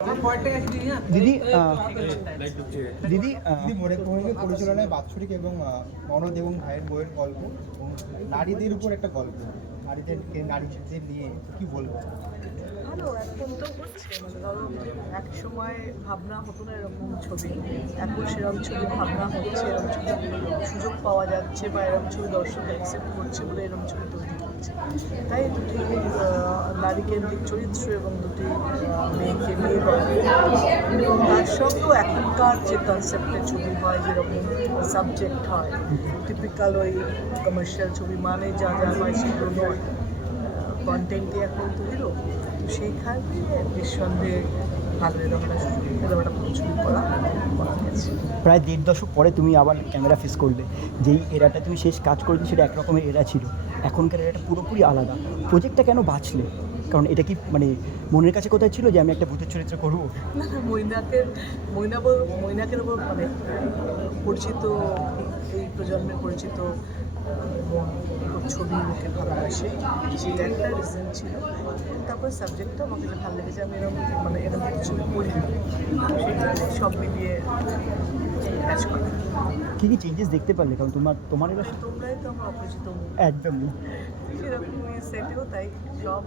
দিদি দিদি দিদি মোড়ে কোহেলের পরিচালনায় বাৎসরিক এবং ননদ এবং ভাইয়ের বইয়ের গল্প এবং নারীদের উপর একটা গল্প। নারীদেরকে নারীদের নিয়ে কি বলব? ভালো এখন তো হচ্ছে। মানে ধরো এক সময় ভাবনা হতো না এরকম ছবি। এখন সেরকম ছবি ভাবনা হচ্ছে এরকম ছবি সুযোগ পাওয়া যাচ্ছে বা এরকম ছবি দর্শক অ্যাকসেপ্ট করছে বলে এরকম ছবি তৈরি করছে তাই দুটি নারীকেন্দ্রিক নারী কেন্দ্রিক চরিত্র এবং দুটি মেয়েকে নিয়ে গল্প। এবং তার সঙ্গেও এখনকার যে কনসেপ্টের ছবি হয়, যেরকম সাবজেক্ট হয় টিপিক্যাল ওই কমার্শিয়াল ছবি মানে যা যা হয় সেগুলো কন্টেন্টই এখন তো হিরো। সেইখানে নিঃসন্দেহে করা করা প্রায় দেড় দশক পরে তুমি আবার ক্যামেরা ফেস করলে। যেই এরাটা তুমি শেষ কাজ করেছ সেটা একরকমের এরা ছিল। এখনকার এরাটা পুরোপুরি আলাদা। প্রজেক্টটা কেন বাঁচলে কারণ এটা কি মানে মনের কাছে কোথায় ছিল যে আমি একটা ভূতের চরিত্র করব? না না মৈনাকের মৈনা মৈনাকের উপর মানে পরিচিত এই প্রজন্মের পরিচিত ছবি মুখে ভালোবাসে। সেটা একটা রিজন ছিল। তারপর সাবজেক্টটা আমাকে ভালো লেগেছে আমি এরকম মানে এরকম কিছু করি সেটা সব মিলিয়ে কাজ করা। কী কী চেঞ্জেস দেখতে পারলে? কারণ তোমার তোমার এরা তোমরাই তো আমার অপরিচিত একদম সেরকমই সেটেও তাই সব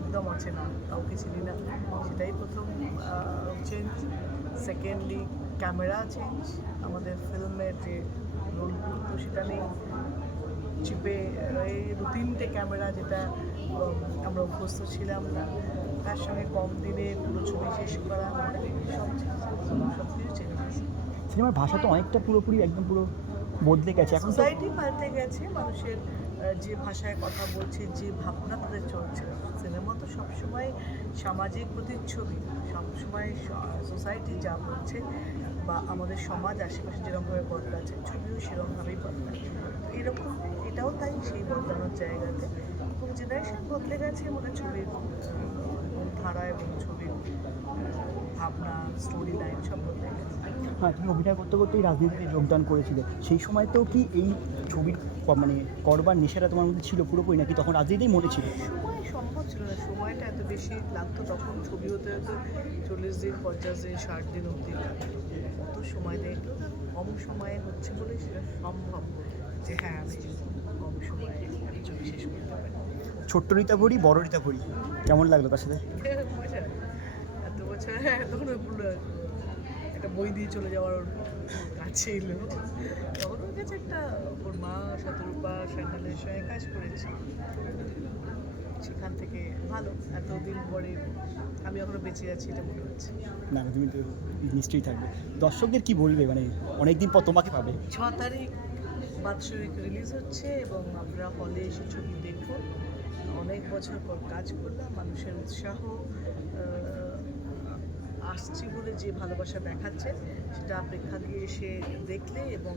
একদম আছে না কাউকে চিনি না। সেটাই প্রথম চেঞ্জ সেকেন্ডলি ক্যামেরা চেঞ্জ আমাদের ফিল্মের যে তো সেটা নেই চিপে, এই দু তিনটে ক্যামেরা যেটা আমরা অভ্যস্ত ছিলাম না তার সঙ্গে কম দিনে পুরো ছবি শেষ করা সব সব কিছু চেঞ্জ সিনেমার ভাষা তো অনেকটা পুরোপুরি একদম পুরো বদলে গেছে। এখন সোসাইটি পাল্টে গেছে, মানুষের যে ভাষায় কথা বলছে, যে ভাবনা তাদের চলছে। সিনেমা তো সবসময় সামাজিক প্রতিচ্ছবি, সবসময় সোসাইটি যা বলছে বা আমাদের সমাজ, আশেপাশে যেরকমভাবে বদলাচ্ছে ছবিও সেরকমভাবেই বদলায় তো এরকম, এটাও তাই সেই বদলানোর জায়গাতে। এবং জেনারেশন বদলে গেছে আমাদের ছবির ধারা এবং ছবির ভাবনা স্টোরি লাইন সব বদলে হ্যাঁ তুমি অভিনয় করতে করতেই রাজনীতিতে যোগদান করেছিলে। সেই সময়তেও কি এই ছবির মানে করবার নেশাটা তোমার মধ্যে ছিল পুরোপুরি নাকি তখন রাজনীতিই মনে ছিল? সময় সম্ভব ছিল না। সময়টা এত বেশি লাগতো তখন ছবি হতে হতে চল্লিশ দিন পঞ্চাশ দিন ষাট দিন অবধি লাগতো। অত সময় দেয়? কম সময়ে হচ্ছে বলে সেটা সম্ভব যে হ্যাঁ আমি কম সময়ে একটা ছবি শেষ করতে পারি ছোট্ট রীতা ভরি বড় রীতা ভরি। কেমন লাগল তার সাথে? একটা বই দিয়ে চলে যাওয়ার কাছে এলো। তখন ওর কাছে একটা ওর মা শতরূপা স্যান্ডেলের সঙ্গে কাজ করেছি। সেখান থেকে ভালো এতদিন পরে আমি এখনও বেঁচে আছি এটা মনে হচ্ছে। না না, তুমি তো নিশ্চয়ই থাকবে। দর্শকদের কি বলবে? মানে অনেকদিন পর তোমাকে পাবে। ছ তারিখ বাৎসরিক রিলিজ হচ্ছে এবং আমরা হলে এসে ছবি দেখুন অনেক বছর পর কাজ করলাম, মানুষের উৎসাহ আসছি বলে যে ভালোবাসা দেখাচ্ছে, সেটা প্রেক্ষাগৃহে এসে দেখলে এবং